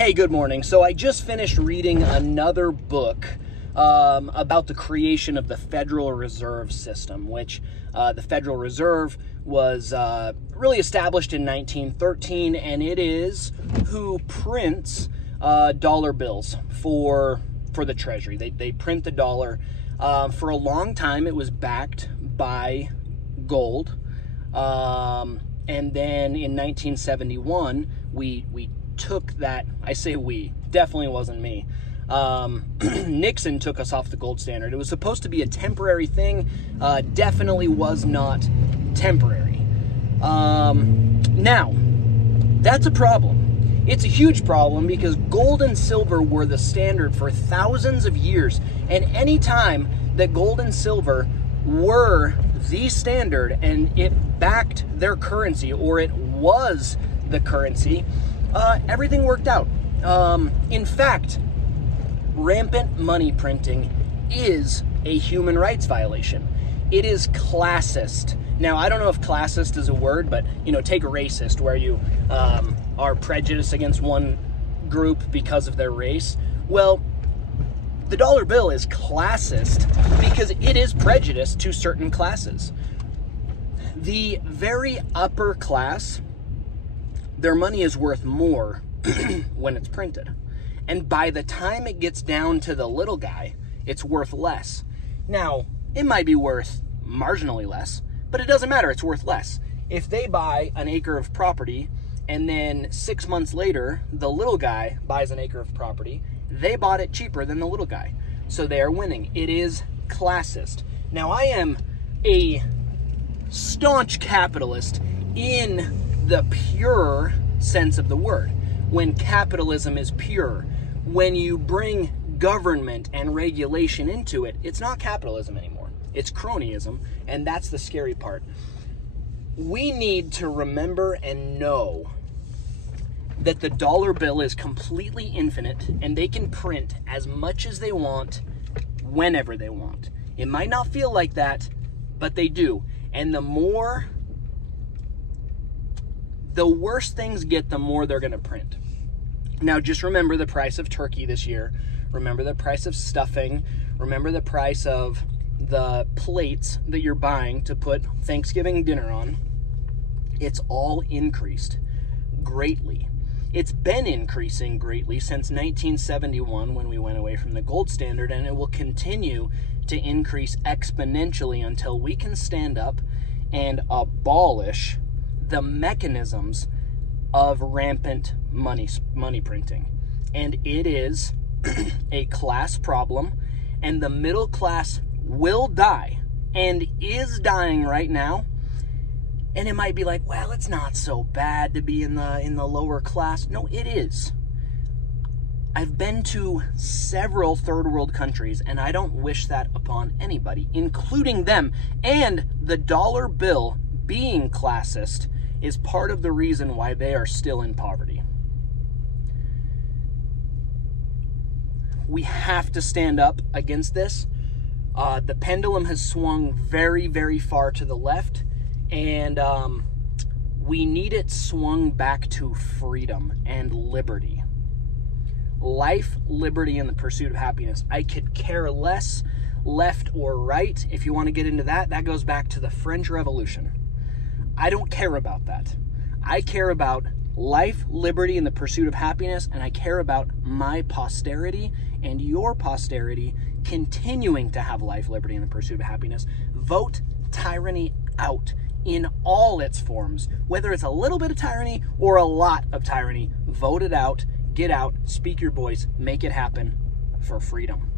Hey, good morning. So I just finished reading another book about the creation of the Federal Reserve System, which the Federal Reserve was really established in 1913, and it is who prints dollar bills for the Treasury. They print the dollar. For a long time, it was backed by gold, and then in 1971, we took that. I say we, definitely wasn't me. Nixon took us off the gold standard. It was supposed to be a temporary thing, definitely was not temporary. Now, that's a problem. It's a huge problem because gold and silver were the standard for thousands of years, and any time that gold and silver were the standard and it backed their currency, or it was the currency, everything worked out. In fact, rampant money printing is a human rights violation. It is classist. Now, I don't know if classist is a word, but, take racist, where you are prejudiced against one group because of their race. Well, the dollar bill is classist because it is prejudiced to certain classes. The very upper class, their money is worth more when it's printed. And by the time it gets down to the little guy, it's worth less. Now, it might be worth marginally less, but it doesn't matter, it's worth less. If they buy an acre of property and then 6 months later, the little guy buys an acre of property, they bought it cheaper than the little guy. So they are winning. It is classist. Now, I am a staunch capitalist in the pure sense of the word. When capitalism is pure, when you bring government and regulation into it, it's not capitalism anymore. It's cronyism, and that's the scary part. We need to remember and know that the dollar bill is completely infinite, and they can print as much as they want, whenever they want. It might not feel like that, but they do. And the worse things get, the more they're going to print. Now, just remember the price of turkey this year. Remember the price of stuffing. Remember the price of the plates that you're buying to put Thanksgiving dinner on. It's all increased greatly. It's been increasing greatly since 1971 when we went away from the gold standard, and it will continue to increase exponentially until we can stand up and abolish the mechanisms of rampant money printing. And it is a class problem, and the middle class will die and is dying right now. And it might be like, well, it's not so bad to be in the lower class. No, it is. I've been to several third world countries, and I don't wish that upon anybody, including them. And the dollar bill being classist is part of the reason why they are still in poverty. We have to stand up against this. The pendulum has swung very, very far to the left, and we need it swung back to freedom and liberty. Life, liberty, and the pursuit of happiness. I could care less left or right. If you want to get into that, that goes back to the French Revolution. I don't care about that. I care about life, liberty, and the pursuit of happiness, and I care about my posterity and your posterity continuing to have life, liberty, and the pursuit of happiness. Vote tyranny out in all its forms. Whether it's a little bit of tyranny or a lot of tyranny, vote it out, get out, speak your voice, make it happen for freedom.